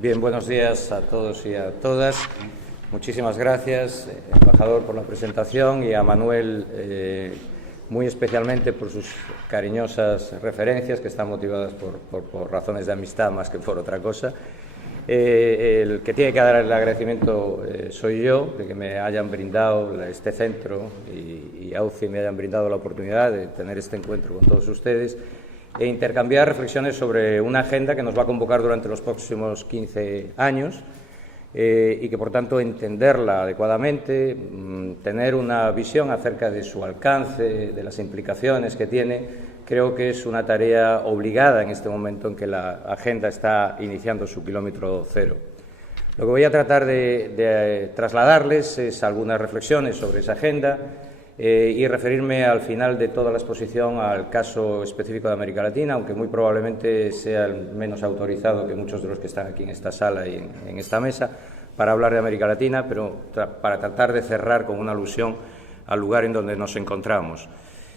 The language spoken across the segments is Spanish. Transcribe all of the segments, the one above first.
Bien, buenos días a todos y a todas. Muchísimas gracias, embajador, por la presentación, y a Manuel muy especialmente por sus cariñosas referencias, que están motivadas por razones de amistad más que por otra cosa. El que tiene que dar el agradecimiento soy yo, de que me hayan brindado este centro y AUCI me hayan brindado la oportunidad de tener este encuentro con todos ustedes e intercambiar reflexiones sobre una agenda que nos va a convocar durante los próximos 15 años y que, por tanto, entenderla adecuadamente, tener una visión acerca de su alcance, de las implicaciones que tiene, creo que es una tarea obligada en este momento en que la agenda está iniciando su kilómetro cero. Lo que voy a tratar de trasladarles es algunas reflexiones sobre esa agenda y referirme al final de toda la exposición al caso específico de América Latina, aunque muy probablemente sea el menos autorizado que muchos de los que están aquí en esta sala y en esta mesa para hablar de América Latina, pero para tratar de cerrar con una alusión al lugar en donde nos encontramos.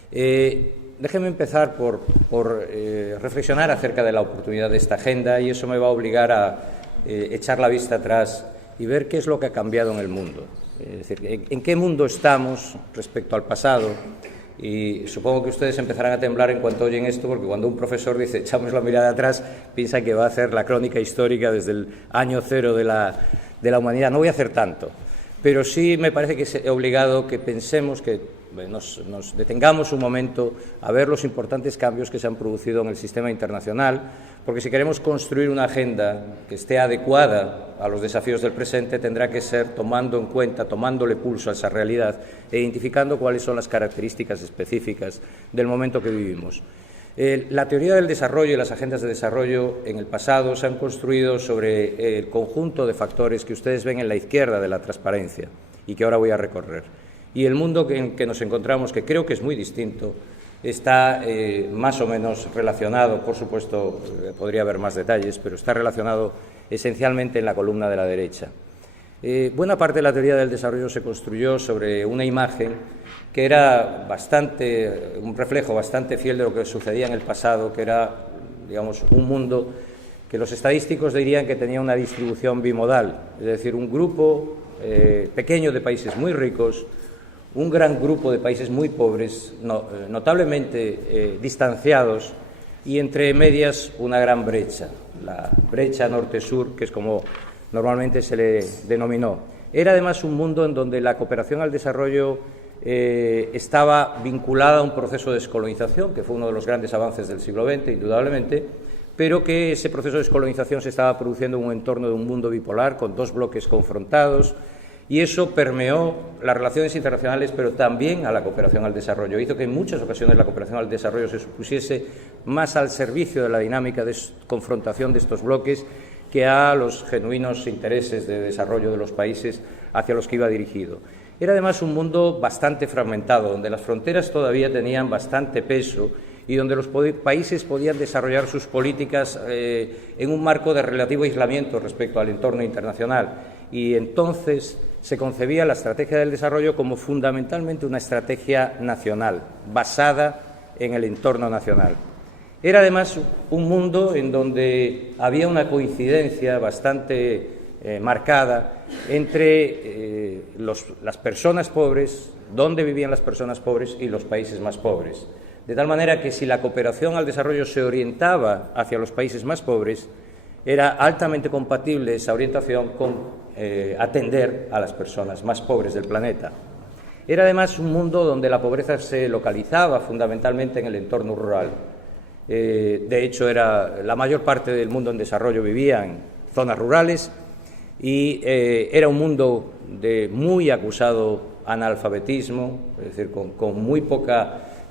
Déjenme empezar por reflexionar acerca de la oportunidad de esta agenda, y eso me va a obligar a echar la vista atrás y ver qué es lo que ha cambiado en el mundo. Es decir, ¿en qué mundo estamos respecto al pasado? Y supongo que ustedes empezarán a temblar en cuanto oyen esto, porque cuando un profesor dice echamos la mirada atrás, piensa que va a hacer la crónica histórica desde el año cero de la humanidad. No voy a hacer tanto, pero sí me parece que es obligado que pensemos, que nos detengamos un momento a ver los importantes cambios que se han producido en el sistema internacional, porque si queremos construir una agenda que esté adecuada a los desafíos del presente, tendrá que ser tomando en cuenta, tomándole pulso a esa realidad e identificando cuáles son las características específicas del momento que vivimos. La teoría del desarrollo y las agendas de desarrollo en el pasado se han construido sobre el conjunto de factores que ustedes ven en la izquierda de la transparencia y que ahora voy a recorrer. Y el mundo en que nos encontramos, que creo que es muy distinto, está más o menos relacionado, por supuesto, podría haber más detalles, pero está relacionado esencialmente en la columna de la derecha. Buena parte de la teoría del desarrollo se construyó sobre una imagen que era un reflejo bastante fiel de lo que sucedía en el pasado, que era, digamos, un mundo que los estadísticos dirían que tenía una distribución bimodal, es decir, un grupo pequeño de países muy ricos, un gran grupo de países muy pobres, notablemente distanciados, y entre medias una gran brecha, la brecha norte-sur, que es como normalmente se le denominó. Era además un mundo en donde la cooperación al desarrollo estaba vinculada a un proceso de descolonización, que fue uno de los grandes avances del siglo XX, indudablemente, pero que ese proceso de descolonización se estaba produciendo en un entorno de un mundo bipolar, con dos bloques confrontados, y eso permeó las relaciones internacionales, pero también a la cooperación al desarrollo. Hizo que en muchas ocasiones la cooperación al desarrollo se pusiese más al servicio de la dinámica de confrontación de estos bloques que a los genuinos intereses de desarrollo de los países hacia los que iba dirigido. Era además un mundo bastante fragmentado, donde las fronteras todavía tenían bastante peso y donde los países podían desarrollar sus políticas en un marco de relativo aislamiento respecto al entorno internacional. Y entonces se concebía la estrategia del desarrollo como fundamentalmente una estrategia nacional, basada en el entorno nacional. Era además un mundo en donde había una coincidencia bastante marcada entre las personas pobres, dónde vivían las personas pobres y los países más pobres. De tal manera que si la cooperación al desarrollo se orientaba hacia los países más pobres, era altamente compatible esa orientación con atender a las personas más pobres del planeta. Era además un mundo donde la pobreza se localizaba fundamentalmente en el entorno rural. De hecho, la mayor parte del mundo en desarrollo vivía en zonas rurales y era un mundo de muy acusado analfabetismo, es decir,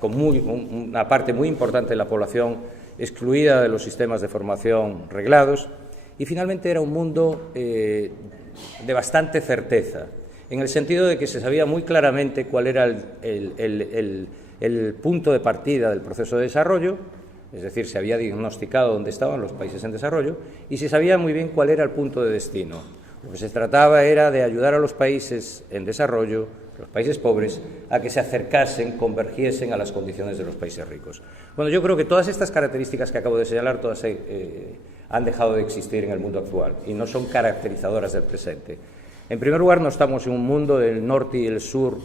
una parte muy importante de la población excluida de los sistemas de formación reglados, y finalmente era un mundo de bastante certeza, en el sentido de que se sabía muy claramente cuál era el punto de partida del proceso de desarrollo, es decir, se había diagnosticado dónde estaban los países en desarrollo y se sabía muy bien cuál era el punto de destino. Lo que se trataba era de ayudar a los países en desarrollo, los países pobres, a que se acercasen, convergiesen a las condiciones de los países ricos. Bueno, yo creo que todas estas características que acabo de señalar, todas han dejado de existir en el mundo actual y no son caracterizadoras del presente. En primer lugar, no estamos en un mundo del norte y el sur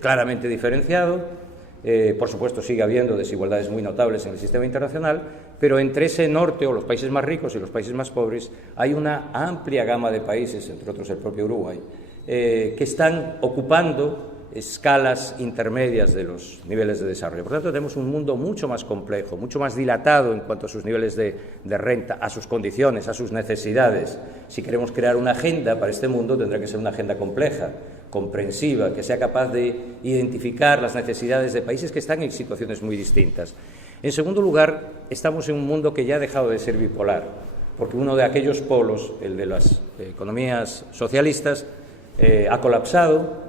claramente diferenciado. Por supuesto, sigue habiendo desigualdades muy notables en el sistema internacional, pero entre ese norte, o los países más ricos y los países más pobres, hay una amplia gama de países, entre otros el propio Uruguay, que están ocupando escalas intermedias de los niveles de desarrollo. Por tanto, tenemos un mundo mucho más complejo, mucho más dilatado en cuanto a sus niveles de renta, a sus condiciones, a sus necesidades. Si queremos crear una agenda para este mundo, tendrá que ser una agenda compleja, comprensiva, que sea capaz de identificar las necesidades de países que están en situaciones muy distintas. En segundo lugar, estamos en un mundo que ya ha dejado de ser bipolar, porque uno de aquellos polos, el de las economías socialistas, ha colapsado.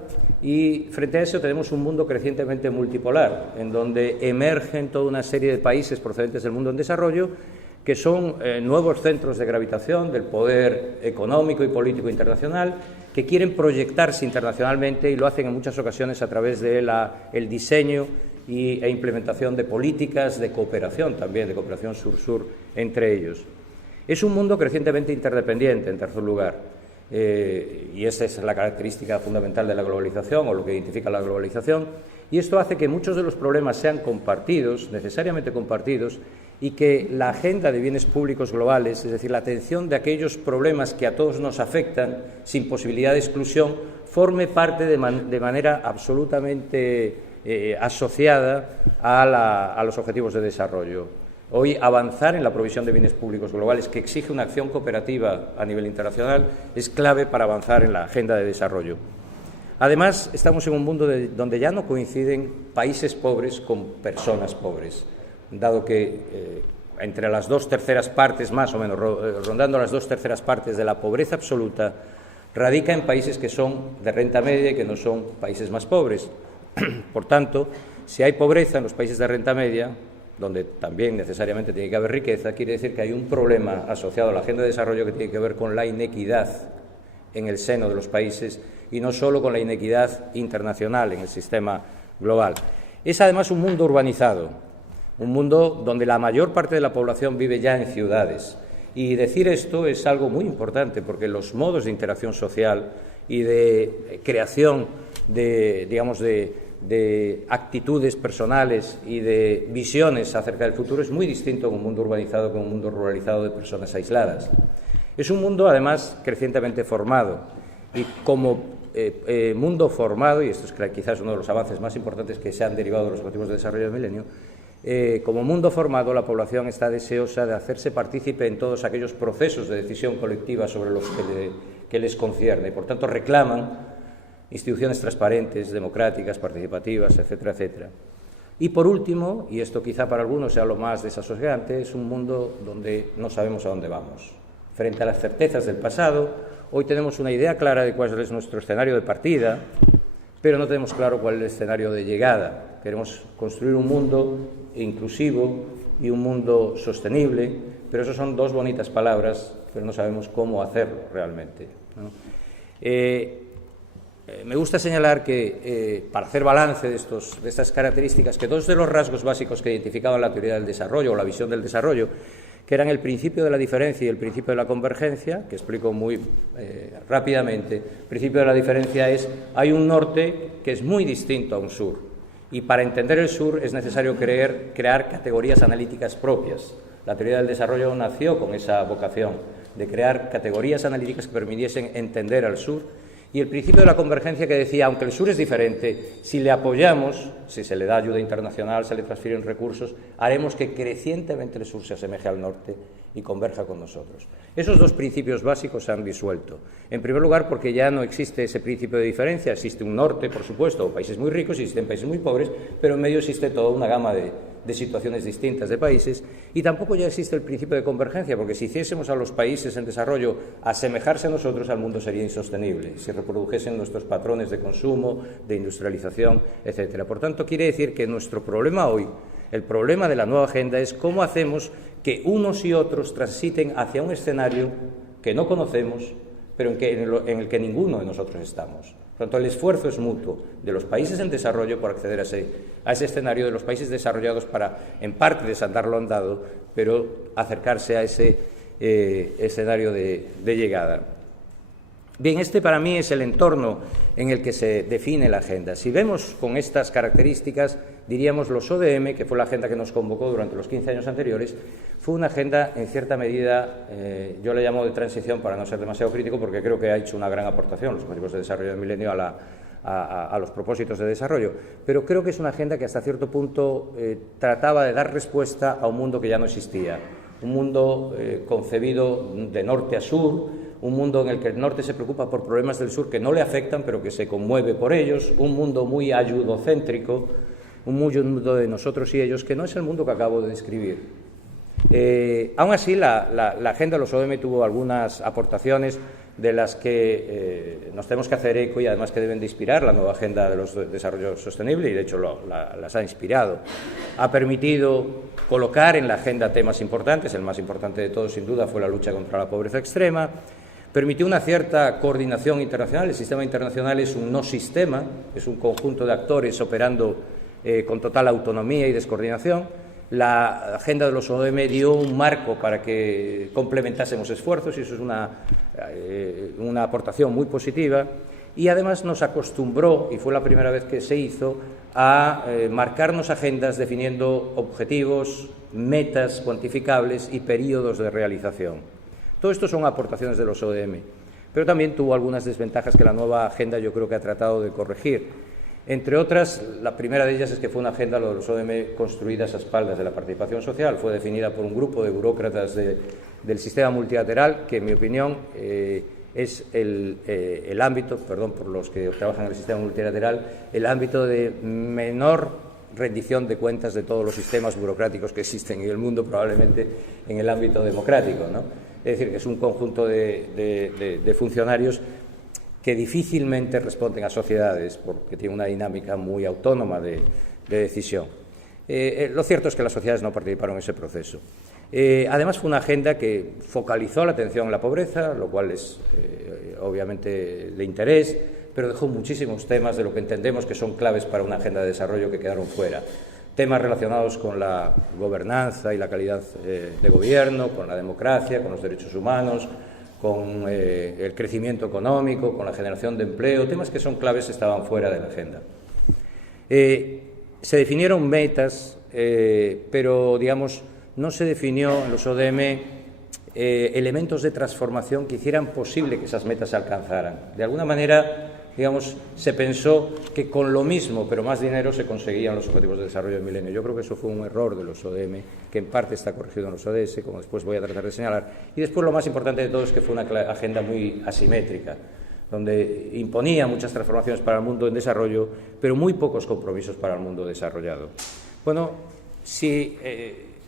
Y frente a eso tenemos un mundo crecientemente multipolar, en donde emergen toda una serie de países procedentes del mundo en desarrollo que son nuevos centros de gravitación del poder económico y político internacional, que quieren proyectarse internacionalmente y lo hacen en muchas ocasiones a través de el diseño e implementación de políticas de cooperación también, de cooperación sur-sur entre ellos. Es un mundo crecientemente interdependiente, en tercer lugar. Y esa es la característica fundamental de la globalización, o lo que identifica la globalización, y esto hace que muchos de los problemas sean compartidos, necesariamente compartidos, y que la agenda de bienes públicos globales, es decir, la atención de aquellos problemas que a todos nos afectan, sin posibilidad de exclusión, forme parte de manera absolutamente asociada a los objetivos de desarrollo. Hoy, avanzar en la provisión de bienes públicos globales, que exige una acción cooperativa a nivel internacional, es clave para avanzar en la agenda de desarrollo. Además, estamos en un mundo donde ya no coinciden países pobres con personas pobres, dado que entre las 2/3 partes, más o menos, rondando las 2/3 partes de la pobreza absoluta, radica en países que son de renta media y que no son países más pobres. Por tanto, si hay pobreza en los países de renta media, donde también necesariamente tiene que haber riqueza, quiere decir que hay un problema asociado a la agenda de desarrollo que tiene que ver con la inequidad en el seno de los países y no solo con la inequidad internacional en el sistema global. Es además un mundo urbanizado, un mundo donde la mayor parte de la población vive ya en ciudades. Y decir esto es algo muy importante, porque los modos de interacción social y de creación de actitudes personales y de visiones acerca del futuro es muy distinto en un mundo urbanizado que en un mundo ruralizado de personas aisladas. Es un mundo, además, crecientemente formado, y como mundo formado, y esto es quizás uno de los avances más importantes que se han derivado de los Objetivos de Desarrollo del Milenio, como mundo formado, la población está deseosa de hacerse partícipe en todos aquellos procesos de decisión colectiva sobre los que les concierne, y por tanto reclaman instituciones transparentes, democráticas, participativas, etcétera, etcétera. Y por último, y esto quizá para algunos sea lo más desasosegante, es un mundo donde no sabemos a dónde vamos. Frente a las certezas del pasado, hoy tenemos una idea clara de cuál es nuestro escenario de partida, pero no tenemos claro cuál es el escenario de llegada. Queremos construir un mundo inclusivo y un mundo sostenible, pero eso son dos bonitas palabras, pero no sabemos cómo hacerlo realmente, ¿no? Me gusta señalar que, para hacer balance de estas características, que dos de los rasgos básicos que identificaban la teoría del desarrollo o la visión del desarrollo, que eran el principio de la diferencia y el principio de la convergencia, que explico muy rápidamente. El principio de la diferencia es: hay un norte que es muy distinto a un sur, y para entender el sur es necesario crear categorías analíticas propias. La teoría del desarrollo nació con esa vocación de crear categorías analíticas que permitiesen entender al sur. Y el principio de la convergencia, que decía, aunque el sur es diferente, si le apoyamos, si se le da ayuda internacional, se le transfieren recursos, haremos que crecientemente el sur se asemeje al norte y converja con nosotros. Esos dos principios básicos se han disuelto. En primer lugar, porque ya no existe ese principio de diferencia. Existe un norte, por supuesto, países muy ricos, existen países muy pobres, pero en medio existe toda una gama de situaciones distintas de países, y tampoco ya existe el principio de convergencia, porque si hiciésemos a los países en desarrollo asemejarse a nosotros, al mundo sería insostenible, si reprodujesen nuestros patrones de consumo, de industrialización, etcétera. Por tanto, quiere decir que nuestro problema hoy, el problema de la nueva agenda, es cómo hacemos que unos y otros transiten hacia un escenario que no conocemos, pero en el que ninguno de nosotros estamos. Por tanto, el esfuerzo es mutuo de los países en desarrollo por acceder a ese escenario, de los países desarrollados para, en parte, desandar lo andado, pero acercarse a ese escenario de llegada. Bien, este para mí es el entorno en el que se define la agenda. Si vemos con estas características, diríamos los ODM, que fue la agenda que nos convocó durante los 15 años anteriores, fue una agenda, en cierta medida, yo le llamo de transición para no ser demasiado crítico, porque creo que ha hecho una gran aportación los Objetivos de Desarrollo del Milenio a los propósitos de desarrollo, pero creo que es una agenda que hasta cierto punto trataba de dar respuesta a un mundo que ya no existía, un mundo concebido de norte a sur, un mundo en el que el norte se preocupa por problemas del sur que no le afectan, pero que se conmueve por ellos, un mundo muy ayudocéntrico, un mundo de nosotros y ellos, que no es el mundo que acabo de describir. Aún así, la agenda de los ODM tuvo algunas aportaciones de las que nos tenemos que hacer eco y además que deben de inspirar la nueva agenda de los desarrollo sostenible, y de hecho las ha inspirado. Ha permitido colocar en la agenda temas importantes, el más importante de todos sin duda fue la lucha contra la pobreza extrema. Permitió una cierta coordinación internacional. El sistema internacional es un no sistema, es un conjunto de actores operando con total autonomía y descoordinación. La agenda de los ODM dio un marco para que complementásemos esfuerzos y eso es una aportación muy positiva. Y además nos acostumbró, y fue la primera vez que se hizo, a marcarnos agendas definiendo objetivos, metas cuantificables y periodos de realización. Todo esto son aportaciones de los ODM, pero también tuvo algunas desventajas que la nueva agenda yo creo que ha tratado de corregir. Entre otras, la primera de ellas es que fue una agenda, lo de los ODM, construida a espaldas de la participación social. Fue definida por un grupo de burócratas del sistema multilateral, que en mi opinión es el ámbito, perdón por los que trabajan en el sistema multilateral, el ámbito de menor rendición de cuentas de todos los sistemas burocráticos que existen en el mundo, probablemente en el ámbito democrático, ¿no? Es decir, que es un conjunto de funcionarios que difícilmente responden a sociedades porque tienen una dinámica muy autónoma de decisión. Lo cierto es que las sociedades no participaron en ese proceso. Además, fue una agenda que focalizó la atención en la pobreza, lo cual es obviamente de interés, pero dejó muchísimos temas de lo que entendemos que son claves para una agenda de desarrollo que quedaron fuera. Temas relacionados con la gobernanza y la calidad de gobierno, con la democracia, con los derechos humanos, con el crecimiento económico, con la generación de empleo, temas que son claves estaban fuera de la agenda. Se definieron metas, pero, digamos, no se definió en los ODM elementos de transformación que hicieran posible que esas metas se alcanzaran. De alguna manera, digamos, se pensó que con lo mismo, pero más dinero, se conseguían los objetivos de desarrollo del milenio. Yo creo que eso fue un error de los ODM, que en parte está corregido en los ODS, como después voy a tratar de señalar. Y después lo más importante de todo es que fue una agenda muy asimétrica, donde imponía muchas transformaciones para el mundo en desarrollo, pero muy pocos compromisos para el mundo desarrollado. Bueno, si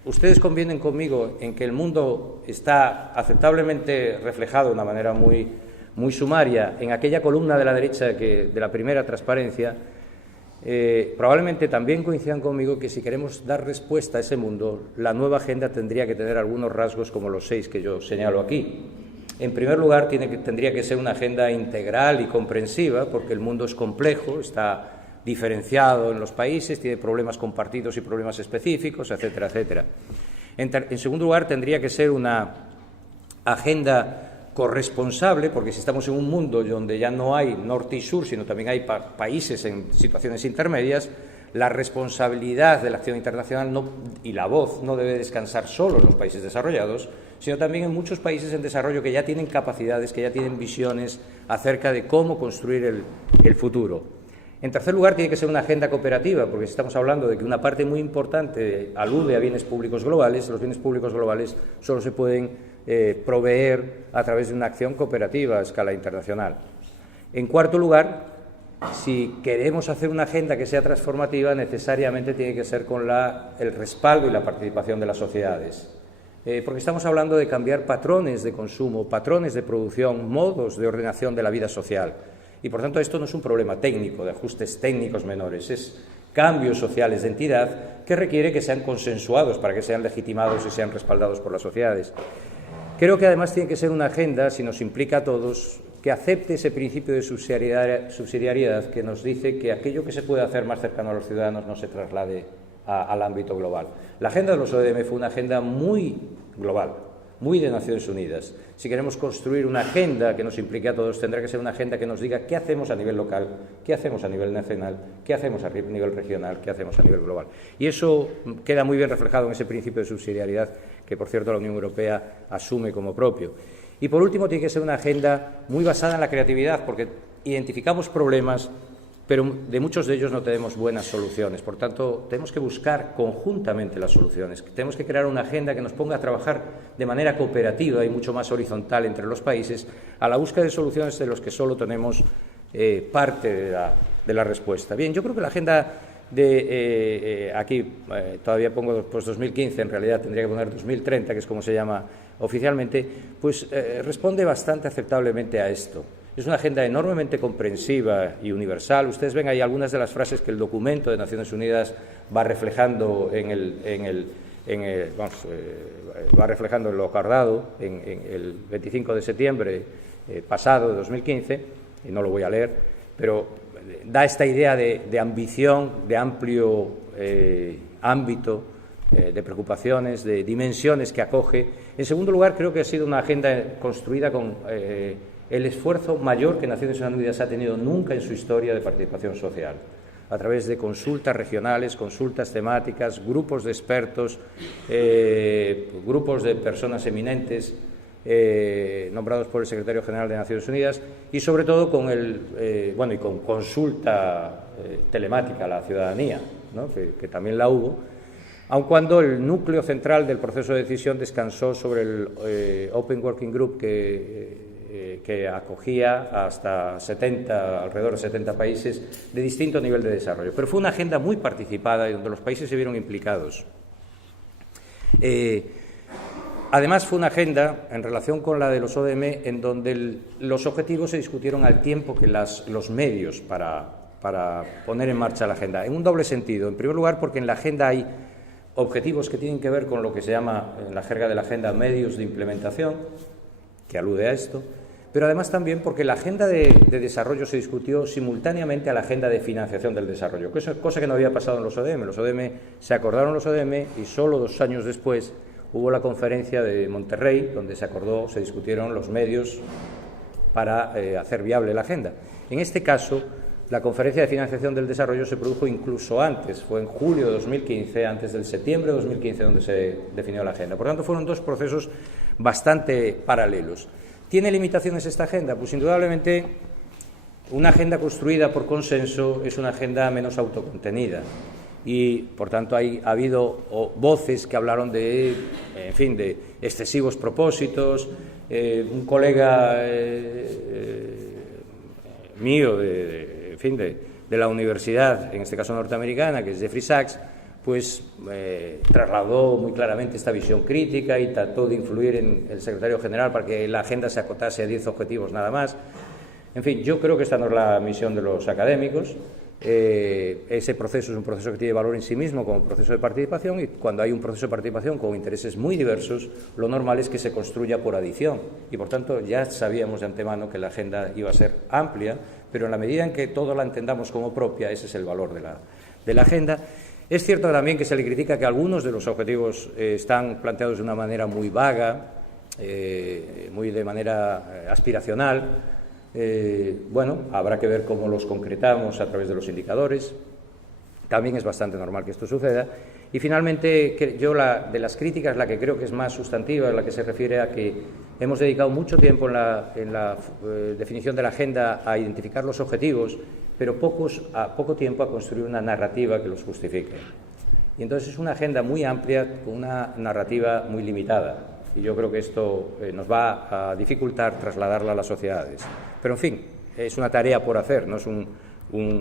ustedes convienen conmigo en que el mundo está aceptablemente reflejado de una manera muy sumaria en aquella columna de la derecha de la primera transparencia, probablemente también coincidan conmigo que si queremos dar respuesta a ese mundo, la nueva agenda tendría que tener algunos rasgos como los 6 que yo señalo aquí. En primer lugar, tendría que ser una agenda integral y comprensiva, porque el mundo es complejo, está diferenciado en los países, tiene problemas compartidos y problemas específicos, etcétera, etcétera. En segundo lugar, tendría que ser una agenda corresponsable, porque si estamos en un mundo donde ya no hay norte y sur, sino también hay países en situaciones intermedias, la responsabilidad de la acción internacional y la voz no debe descansar solo en los países desarrollados, sino también en muchos países en desarrollo que ya tienen capacidades, que ya tienen visiones acerca de cómo construir el futuro. En tercer lugar, tiene que ser una agenda cooperativa, porque si estamos hablando de que una parte muy importante alude a bienes públicos globales, los bienes públicos globales solo se pueden proveer a través de una acción cooperativa a escala internacional. En cuarto lugar, si queremos hacer una agenda que sea transformativa, necesariamente tiene que ser con el respaldo y la participación de las sociedades. Porque estamos hablando de cambiar patrones de consumo, patrones de producción, modos de ordenación de la vida social. Y, por tanto, esto no es un problema técnico, de ajustes técnicos menores, es cambios sociales de entidad que requiere que sean consensuados para que sean legitimados y sean respaldados por las sociedades. Creo que además tiene que ser una agenda, si nos implica a todos, que acepte ese principio de subsidiariedad que nos dice que aquello que se puede hacer más cercano a los ciudadanos no se traslade al ámbito global. La agenda de los ODM fue una agenda muy global, muy de Naciones Unidas. Si queremos construir una agenda que nos implique a todos, tendrá que ser una agenda que nos diga qué hacemos a nivel local, qué hacemos a nivel nacional, qué hacemos a nivel regional, qué hacemos a nivel global. Y eso queda muy bien reflejado en ese principio de subsidiariedad que, por cierto, la Unión Europea asume como propio. Y, por último, tiene que ser una agenda muy basada en la creatividad, porque identificamos problemas, pero de muchos de ellos no tenemos buenas soluciones. Por tanto, tenemos que buscar conjuntamente las soluciones. Tenemos que crear una agenda que nos ponga a trabajar de manera cooperativa y mucho más horizontal entre los países a la búsqueda de soluciones de los que solo tenemos parte de la respuesta. Bien, yo creo que la agenda aquí todavía pongo pues 2015, en realidad tendría que poner 2030, que es como se llama oficialmente, pues responde bastante aceptablemente a esto. Es una agenda enormemente comprensiva y universal. Ustedes ven ahí algunas de las frases que el documento de Naciones Unidas va reflejando va reflejando en lo acordado en el 25 de septiembre pasado de 2015, y no lo voy a leer, pero da esta idea de ambición, de amplio ámbito de preocupaciones, de dimensiones que acoge. En segundo lugar, creo que ha sido una agenda construida con el esfuerzo mayor que Naciones Unidas ha tenido nunca en su historia de participación social, a través de consultas regionales, consultas temáticas, grupos de expertos, grupos de personas eminentes nombrados por el Secretario General de Naciones Unidas y, sobre todo, con con consulta telemática a la ciudadanía, ¿no? que también la hubo, aun cuando el núcleo central del proceso de decisión descansó sobre el Open Working Group que acogía hasta alrededor de 70 países de distinto nivel de desarrollo. Pero fue una agenda muy participada y donde los países se vieron implicados. Además, fue una agenda, en relación con la de los ODM, en donde los objetivos se discutieron al tiempo que los medios para poner en marcha la agenda, en un doble sentido. En primer lugar, porque en la agenda hay objetivos que tienen que ver con lo que se llama, en la jerga de la agenda, medios de implementación, que alude a esto, pero además también porque la agenda de desarrollo se discutió simultáneamente a la agenda de financiación del desarrollo, cosa que no había pasado en los ODM. Los ODM se acordaron los ODM y solo 2 años después hubo la conferencia de Monterrey, donde se discutieron los medios para hacer viable la agenda. En este caso, la conferencia de financiación del desarrollo se produjo incluso antes, fue en julio de 2015, antes del septiembre de 2015, donde se definió la agenda. Por tanto, fueron 2 procesos bastante paralelos. ¿Tiene limitaciones esta agenda? Pues indudablemente una agenda construida por consenso es una agenda menos autocontenida y, por tanto, ha habido voces que hablaron de excesivos propósitos. Un colega mío de la universidad, en este caso norteamericana, que es Jeffrey Sachs, pues trasladó muy claramente esta visión crítica y trató de influir en el secretario general para que la agenda se acotase a 10 objetivos nada más. En fin, yo creo que esta no es la misión de los académicos. Ese proceso es un proceso que tiene valor en sí mismo como proceso de participación, y cuando hay un proceso de participación con intereses muy diversos, lo normal es que se construya por adición, y por tanto ya sabíamos de antemano que la agenda iba a ser amplia, pero en la medida en que todos la entendamos como propia, ese es el valor de la agenda. Es cierto también que se le critica que algunos de los objetivos están planteados de una manera muy vaga, muy de manera aspiracional. Habrá que ver cómo los concretamos a través de los indicadores. También es bastante normal que esto suceda. Y finalmente, yo de las críticas, la que creo que es más sustantiva, es la que se refiere a que hemos dedicado mucho tiempo en la definición de la agenda a identificar los objetivos, pero poco tiempo a construir una narrativa que los justifique. Y entonces es una agenda muy amplia con una narrativa muy limitada. Y yo creo que esto nos va a dificultar trasladarla a las sociedades. Pero, en fin, es una tarea por hacer, no es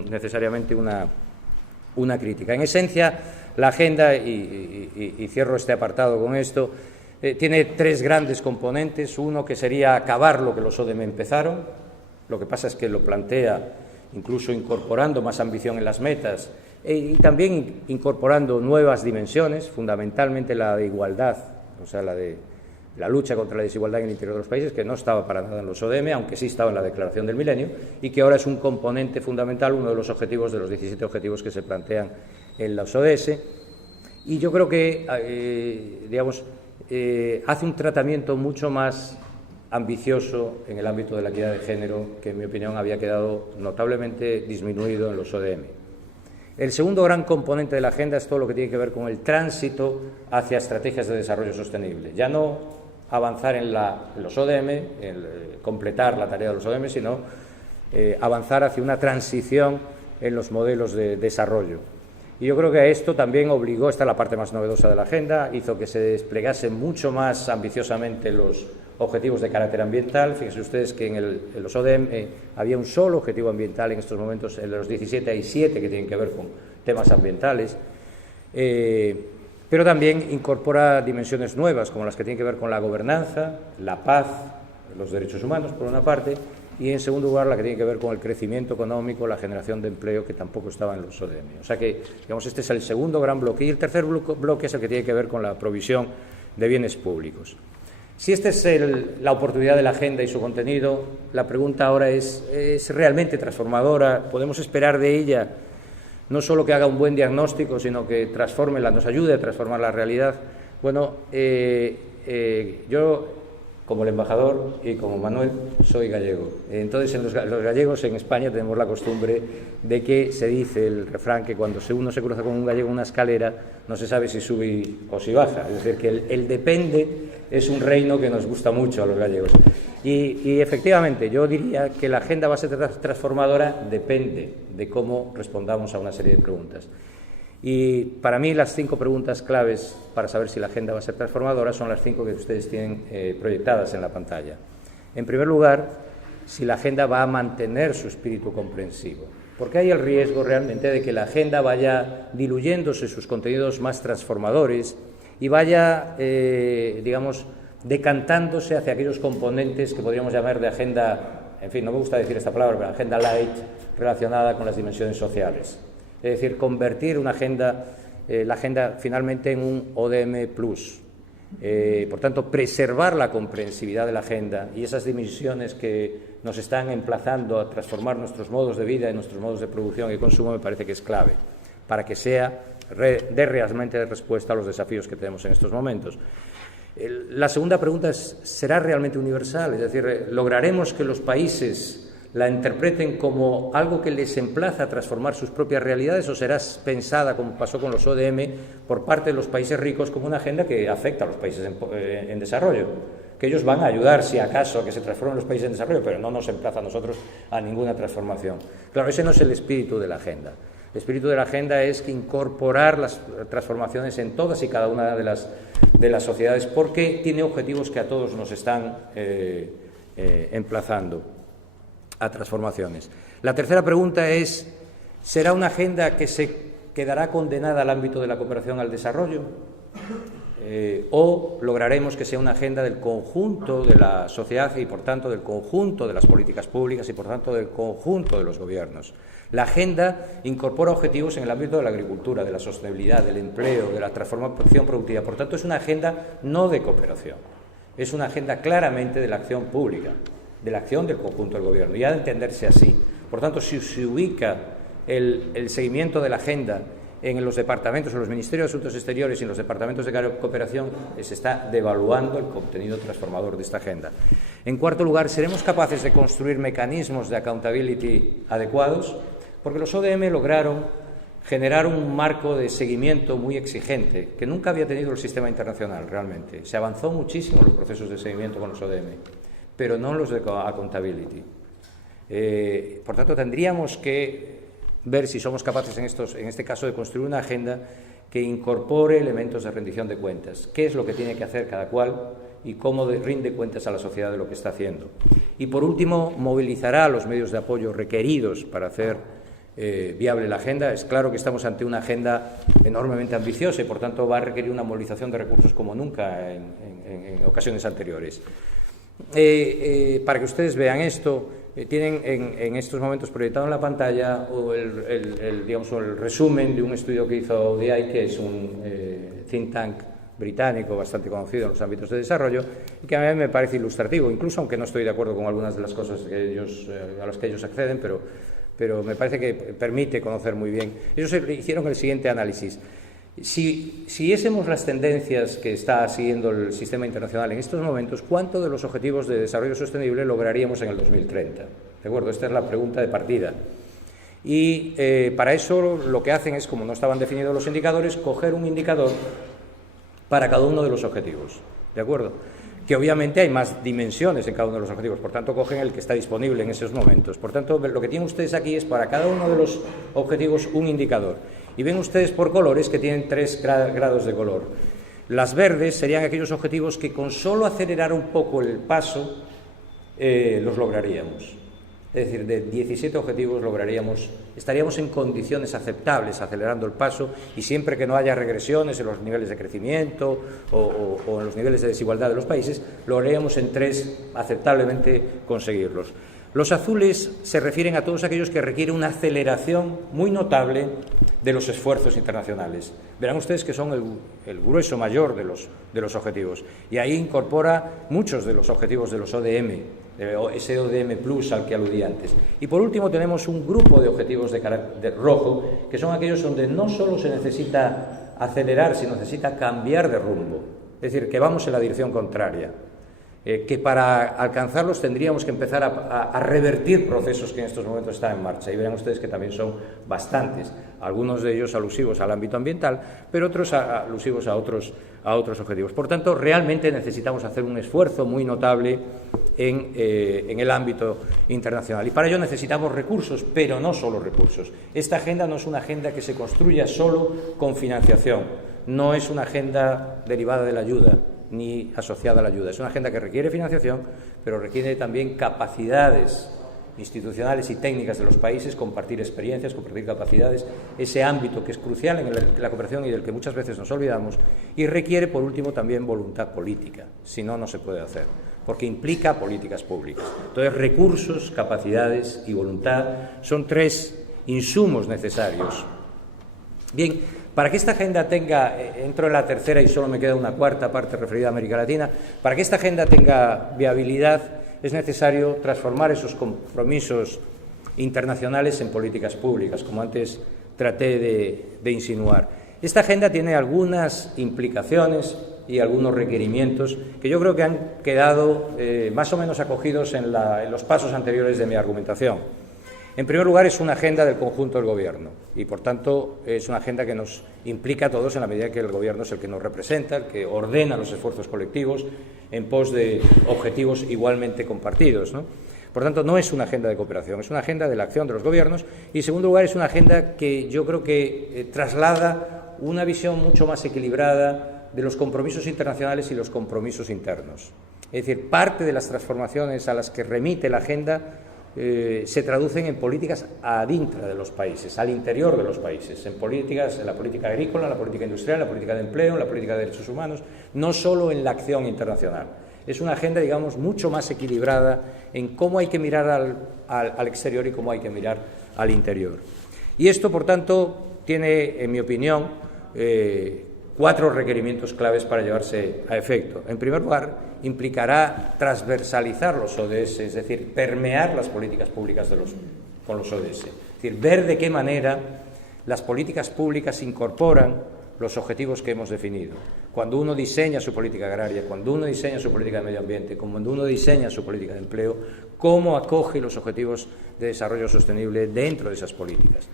necesariamente una crítica. En esencia, la agenda, y cierro este apartado con esto, tiene 3 grandes componentes. Uno, que sería acabar lo que los ODM empezaron. Lo que pasa es que lo plantea incluso incorporando más ambición en las metas y también incorporando nuevas dimensiones, fundamentalmente la de igualdad, o sea, la de la lucha contra la desigualdad en el interior de los países, que no estaba para nada en los ODM, aunque sí estaba en la Declaración del Milenio, y que ahora es un componente fundamental, uno de los objetivos de los 17 objetivos que se plantean en los ODS. Y yo creo que, hace un tratamiento mucho más ambicioso en el ámbito de la equidad de género, que en mi opinión había quedado notablemente disminuido en los ODM. El segundo gran componente de la agenda es todo lo que tiene que ver con el tránsito hacia estrategias de desarrollo sostenible. Ya no avanzar en los ODM, completar la tarea de los ODM, sino avanzar hacia una transición en los modelos de desarrollo. Y yo creo que a esto también obligó, esta es la parte más novedosa de la agenda, hizo que se desplegasen mucho más ambiciosamente los objetivos de carácter ambiental. Fíjense ustedes que en los ODM había un solo objetivo ambiental en estos momentos, en los 17 hay 7 que tienen que ver con temas ambientales, pero también incorpora dimensiones nuevas, como las que tienen que ver con la gobernanza, la paz, los derechos humanos, por una parte, y en segundo lugar la que tiene que ver con el crecimiento económico, la generación de empleo, que tampoco estaba en los ODM. O sea que, digamos, este es el segundo gran bloque, y el tercer bloque es el que tiene que ver con la provisión de bienes públicos. Si esta es la oportunidad de la agenda y su contenido, la pregunta ahora ¿es realmente transformadora? ¿Podemos esperar de ella no solo que haga un buen diagnóstico, sino que nos ayude a transformar la realidad? Bueno, yo, como el embajador y como Manuel, soy gallego. Entonces, los gallegos en España tenemos la costumbre de que se dice el refrán que cuando uno se cruza con un gallego en una escalera, no se sabe si sube o si baja. Es decir, que el depende es un reino que nos gusta mucho a los gallegos. Y efectivamente, yo diría que la agenda va a ser transformadora, depende de cómo respondamos a una serie de preguntas. Y para mí las 5 preguntas claves para saber si la agenda va a ser transformadora son las 5 que ustedes tienen proyectadas en la pantalla. En primer lugar, si la agenda va a mantener su espíritu comprensivo, porque hay el riesgo realmente de que la agenda vaya diluyéndose sus contenidos más transformadores y vaya, decantándose hacia aquellos componentes que podríamos llamar de agenda, en fin, no me gusta decir esta palabra, pero agenda light, relacionada con las dimensiones sociales. Es decir, convertir la agenda finalmente en un ODM+. Por tanto, preservar la comprensividad de la agenda y esas dimensiones que nos están emplazando a transformar nuestros modos de vida y nuestros modos de producción y consumo me parece que es clave para que dé realmente respuesta a los desafíos que tenemos en estos momentos. La segunda pregunta es, ¿será realmente universal? Es decir, ¿lograremos que los países la interpreten como algo que les emplaza a transformar sus propias realidades, o será pensada, como pasó con los ODM, por parte de los países ricos como una agenda que afecta a los países en desarrollo? Que ellos van a ayudar, si acaso, a que se transformen los países en desarrollo, pero no nos emplaza a nosotros a ninguna transformación. Claro, ese no es el espíritu de la agenda. El espíritu de la agenda es incorporar las transformaciones en todas y cada una de las sociedades, porque tiene objetivos que a todos nos están emplazando a transformaciones. La tercera pregunta es, ¿será una agenda que se quedará condenada al ámbito de la cooperación al desarrollo? ¿O lograremos que sea una agenda del conjunto de la sociedad y, por tanto, del conjunto de las políticas públicas y, por tanto, del conjunto de los gobiernos? La agenda incorpora objetivos en el ámbito de la agricultura, de la sostenibilidad, del empleo, de la transformación productiva. Por tanto, es una agenda no de cooperación, es una agenda claramente de la acción pública, de la acción del conjunto del gobierno, y ha de entenderse así. Por tanto, si se ubica el seguimiento de la agenda en los departamentos, en los ministerios de Asuntos Exteriores y en los departamentos de cooperación, se está devaluando el contenido transformador de esta agenda. En cuarto lugar, ¿seremos capaces de construir mecanismos de accountability adecuados? Porque los ODM lograron generar un marco de seguimiento muy exigente, que nunca había tenido el sistema internacional realmente. Se avanzó muchísimo en los procesos de seguimiento con los ODM, pero no los de accountability. Por tanto, tendríamos que ver si somos capaces en este caso de construir una agenda que incorpore elementos de rendición de cuentas. ¿Qué es lo que tiene que hacer cada cual y cómo rinde cuentas a la sociedad de lo que está haciendo? Y por último, movilizará los medios de apoyo requeridos para hacer viable la agenda. Es claro que estamos ante una agenda enormemente ambiciosa y por tanto va a requerir una movilización de recursos como nunca en ocasiones anteriores. Para que ustedes vean esto, tienen en estos momentos proyectado en la pantalla el resumen de un estudio que hizo ODI, que es un think tank británico bastante conocido en los ámbitos de desarrollo y que a mí me parece ilustrativo, incluso aunque no estoy de acuerdo con algunas de las cosas que a las que ellos acceden, pero me parece que permite conocer muy bien. Ellos hicieron el siguiente análisis. Si siguiésemos las tendencias que está siguiendo el sistema internacional en estos momentos, ¿cuánto de los objetivos de desarrollo sostenible lograríamos en el 2030? ¿De acuerdo? Esta es la pregunta de partida. Y para eso lo que hacen es, como no estaban definidos los indicadores, coger un indicador para cada uno de los objetivos, ¿de acuerdo? Que obviamente hay más dimensiones en cada uno de los objetivos, por tanto cogen el que está disponible en esos momentos. Por tanto, lo que tienen ustedes aquí es para cada uno de los objetivos un indicador. Y ven ustedes por colores que tienen 3 grados de color. Las verdes serían aquellos objetivos que con solo acelerar un poco el paso los lograríamos. Es decir, de 17 objetivos estaríamos en condiciones aceptables acelerando el paso y siempre que no haya regresiones en los niveles de crecimiento o en los niveles de desigualdad de los países, lograríamos en 3 aceptablemente conseguirlos. Los azules se refieren a todos aquellos que requieren una aceleración muy notable de los esfuerzos internacionales. Verán ustedes que son el grueso mayor de los objetivos. Y ahí incorpora muchos de los objetivos de los ODM, ese ODM Plus al que aludí antes. Y por último tenemos un grupo de objetivos de carácter rojo, que son aquellos donde no solo se necesita acelerar, sino necesita cambiar de rumbo. Es decir, que vamos en la dirección contraria. Que para alcanzarlos tendríamos que empezar a revertir procesos que en estos momentos están en marcha. Y verán ustedes que también son bastantes, algunos de ellos alusivos al ámbito ambiental, pero otros alusivos a otros objetivos. Por tanto, realmente necesitamos hacer un esfuerzo muy notable en el ámbito internacional. Y para ello necesitamos recursos, pero no solo recursos. Esta agenda no es una agenda que se construya solo con financiación, no es una agenda derivada de la ayuda, ni asociada a la ayuda. Es una agenda que requiere financiación, pero requiere también capacidades institucionales y técnicas de los países, compartir experiencias, compartir capacidades, ese ámbito que es crucial en la cooperación y del que muchas veces nos olvidamos, y requiere, por último, también voluntad política, si no, no se puede hacer, porque implica políticas públicas. Entonces, recursos, capacidades y voluntad son 3 insumos necesarios. Bien, para que esta agenda tenga, entro en la tercera y solo me queda una cuarta parte referida a América Latina, para que esta agenda tenga viabilidad es necesario transformar esos compromisos internacionales en políticas públicas, como antes traté de insinuar. Esta agenda tiene algunas implicaciones y algunos requerimientos que yo creo que han quedado más o menos acogidos en los pasos anteriores de mi argumentación. En primer lugar, es una agenda del conjunto del Gobierno y, por tanto, es una agenda que nos implica a todos en la medida que el Gobierno es el que nos representa, el que ordena los esfuerzos colectivos en pos de objetivos igualmente compartidos, ¿no? Por tanto, no es una agenda de cooperación, es una agenda de la acción de los Gobiernos y, en segundo lugar, es una agenda que yo creo que traslada una visión mucho más equilibrada de los compromisos internacionales y los compromisos internos. Es decir, parte de las transformaciones a las que remite la agenda se traducen en políticas ad intra de los países, al interior de los países, en la política agrícola, en la política industrial, en la política de empleo, en la política de derechos humanos, no solo en la acción internacional. Es una agenda, digamos, mucho más equilibrada en cómo hay que mirar al exterior y cómo hay que mirar al interior. Y esto, por tanto, tiene, en mi opinión, 4 requerimientos claves para llevarse a efecto. En primer lugar, implicará transversalizar los ODS, es decir, permear las políticas públicas con los ODS. Es decir, ver de qué manera las políticas públicas incorporan los objetivos que hemos definido. Cuando uno diseña su política agraria, cuando uno diseña su política de medio ambiente, cuando uno diseña su política de empleo, cómo acoge los objetivos de desarrollo sostenible dentro de esas políticas.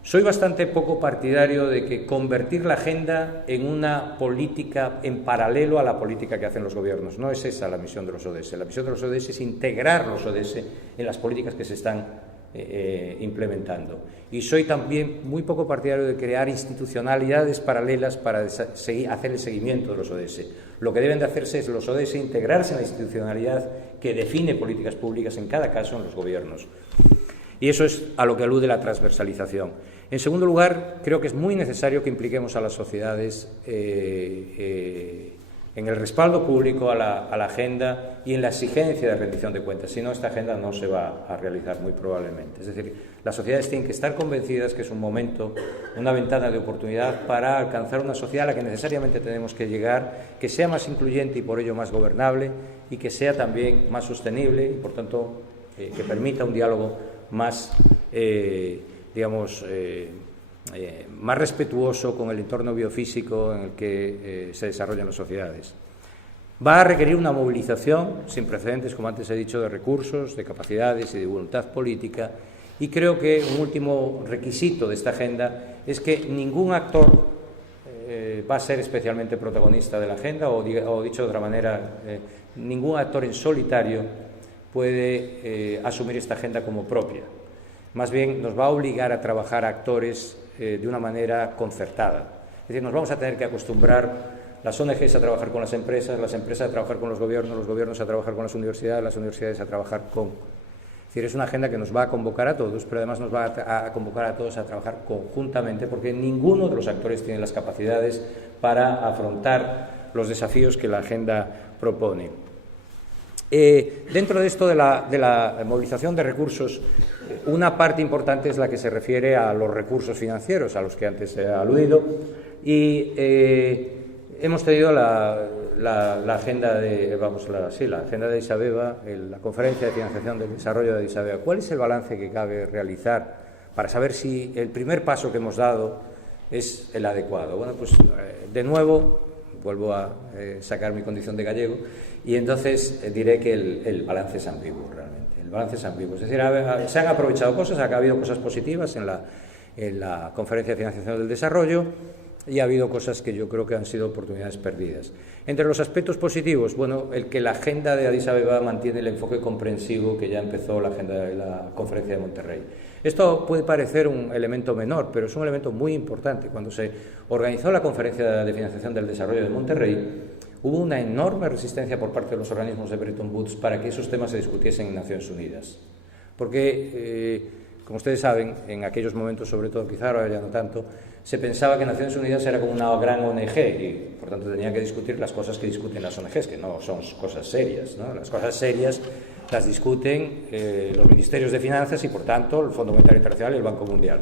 Soy bastante poco partidario de que convertir la agenda en una política en paralelo a la política que hacen los gobiernos. No es esa la misión de los ODS. La misión de los ODS es integrar los ODS en las políticas que se están implementando. Y soy también muy poco partidario de crear institucionalidades paralelas para hacer el seguimiento de los ODS. Lo que deben de hacerse es los ODS integrarse en la institucionalidad que define políticas públicas en cada caso en los gobiernos. Y eso es a lo que alude la transversalización. En segundo lugar, creo que es muy necesario que impliquemos a las sociedades en en el respaldo público a la agenda y en la exigencia de rendición de cuentas. Si no, esta agenda no se va a realizar muy probablemente. Es decir, las sociedades tienen que estar convencidas que es un momento, una ventana de oportunidad para alcanzar una sociedad a la que necesariamente tenemos que llegar, que sea más incluyente y por ello más gobernable y que sea también más sostenible y, por tanto, que permita un diálogo más, más respetuoso con el entorno biofísico en el que se desarrollan las sociedades. Va a requerir una movilización sin precedentes, como antes he dicho, de recursos, de capacidades y de voluntad política, y creo que un último requisito de esta agenda es que ningún actor va a ser especialmente protagonista de la agenda, o dicho de otra manera, ningún actor en solitario puede asumir esta agenda como propia. Más bien, nos va a obligar a trabajar actores de una manera concertada. Es decir, nos vamos a tener que acostumbrar las ONGs a trabajar con las empresas a trabajar con los gobiernos a trabajar con las universidades a trabajar con... Es decir, es una agenda que nos va a convocar a todos, pero además nos va a convocar a todos a trabajar conjuntamente, porque ninguno de los actores tiene las capacidades para afrontar los desafíos que la agenda propone. Dentro de esto de la movilización de recursos, una parte importante es la que se refiere a los recursos financieros, a los que antes he aludido, y hemos tenido la agenda de, la agenda de Addis Abeba, la conferencia de financiación del desarrollo de Addis Abeba. ¿Cuál es el balance que cabe realizar para saber si el primer paso que hemos dado es el adecuado? Bueno, pues de nuevo vuelvo a sacar mi condición de gallego y entonces diré que el balance es ambiguo realmente. El balance es ambiguo. Es decir, se han aprovechado cosas, ha habido cosas positivas en la conferencia de financiación del desarrollo, y ha habido cosas que yo creo que han sido oportunidades perdidas. Entre los aspectos positivos, bueno, el que la agenda de Addis Abeba mantiene el enfoque comprensivo que ya empezó la agenda de la conferencia de Monterrey. Esto puede parecer un elemento menor, pero es un elemento muy importante. Cuando se organizó la conferencia de financiación del desarrollo de Monterrey, hubo una enorme resistencia por parte de los organismos de Bretton Woods para que esos temas se discutiesen en Naciones Unidas. Porque, como ustedes saben, en aquellos momentos, sobre todo, quizá ahora ya no tanto, se pensaba que Naciones Unidas era como una gran ONG y, por tanto, tenía que discutir las cosas que discuten las ONGs, que no son cosas serias, ¿no? Las cosas serias las discuten los ministerios de finanzas y, por tanto, el Fondo Monetario Internacional y el Banco Mundial,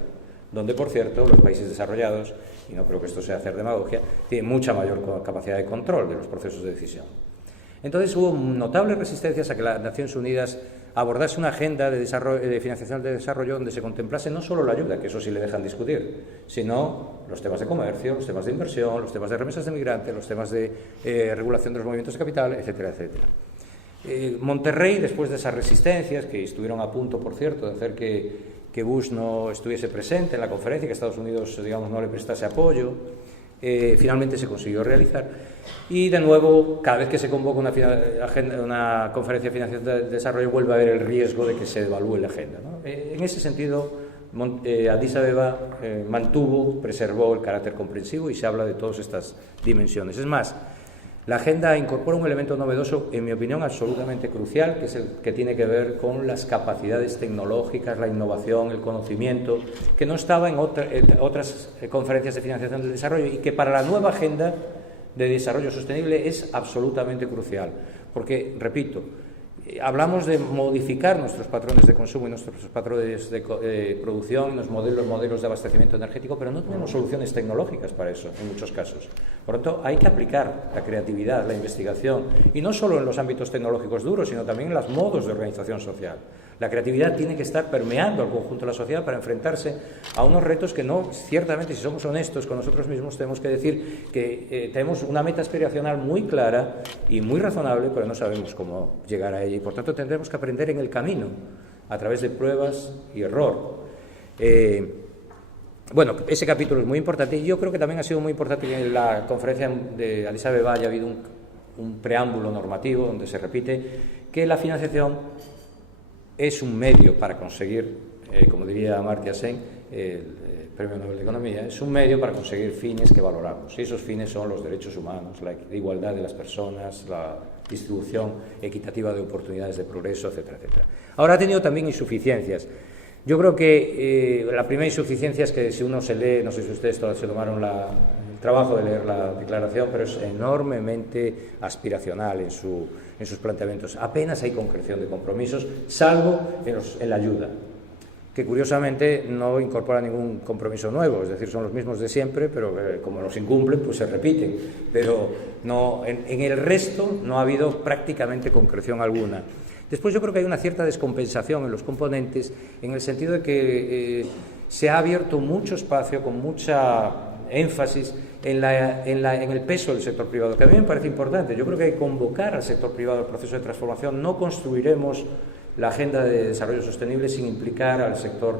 donde, por cierto, los países desarrollados, y no creo que esto sea hacer demagogia, tienen mucha mayor capacidad de control de los procesos de decisión. Entonces hubo notables resistencias a que las Naciones Unidas abordase una agenda de financiación del desarrollo donde se contemplase no solo la ayuda, que eso sí le dejan discutir, sino los temas de comercio, los temas de inversión, los temas de remesas de migrantes, los temas de regulación de los movimientos de capital, etcétera, etcétera. Monterrey, después de esas resistencias, que estuvieron a punto, por cierto, de hacer que Bush no estuviese presente en la conferencia, que Estados Unidos, digamos, no le prestase apoyo, finalmente se consiguió realizar. Y, de nuevo, cada vez que se convoca una conferencia de financiación del desarrollo, vuelve a haber el riesgo de que se devalúe la agenda, ¿no? En ese sentido, Addis Abeba preservó el carácter comprensivo y se habla de todas estas dimensiones. Es más, la agenda incorpora un elemento novedoso, en mi opinión, absolutamente crucial, que es el que tiene que ver con las capacidades tecnológicas, la innovación, el conocimiento, que no estaba en otras conferencias de financiación del desarrollo y que para la nueva agenda de desarrollo sostenible es absolutamente crucial. Porque, repito, hablamos de modificar nuestros patrones de consumo y nuestros patrones de producción, los modelos de abastecimiento energético, pero no tenemos soluciones tecnológicas para eso, en muchos casos. Por lo tanto, hay que aplicar la creatividad, la investigación, y no solo en los ámbitos tecnológicos duros, sino también en los modos de organización social. La creatividad tiene que estar permeando al conjunto de la sociedad para enfrentarse a unos retos que no, ciertamente, si somos honestos con nosotros mismos, tenemos que decir que tenemos una meta aspiracional muy clara y muy razonable, pero no sabemos cómo llegar a ella y, por tanto, tendremos que aprender en el camino, a través de pruebas y error. Bueno, ese capítulo es muy importante y yo creo que también ha sido muy importante que en la conferencia de Addis Abeba haya habido un preámbulo normativo donde se repite que la financiación es un medio para conseguir, como diría Amartya Sen, el Premio Nobel de Economía, es un medio para conseguir fines que valoramos. Y esos fines son los derechos humanos, la igualdad de las personas, la distribución equitativa de oportunidades de progreso, etcétera, etcétera. Ahora ha tenido también insuficiencias. Yo creo que la primera insuficiencia es que si uno se lee, no sé si ustedes todos se tomaron trabajo de leer la declaración, pero es enormemente aspiracional en sus planteamientos. Apenas hay concreción de compromisos, salvo en la ayuda, que curiosamente no incorpora ningún compromiso nuevo, es decir, son los mismos de siempre, pero como los incumplen, pues se repiten. Pero no, en el resto no ha habido prácticamente concreción alguna. Después yo creo que hay una cierta descompensación en los componentes, en el sentido de que se ha abierto mucho espacio, con mucha énfasis, en el peso del sector privado, que a mí me parece importante. Yo creo que hay que convocar al sector privado al proceso de transformación. No construiremos la agenda de desarrollo sostenible sin implicar al sector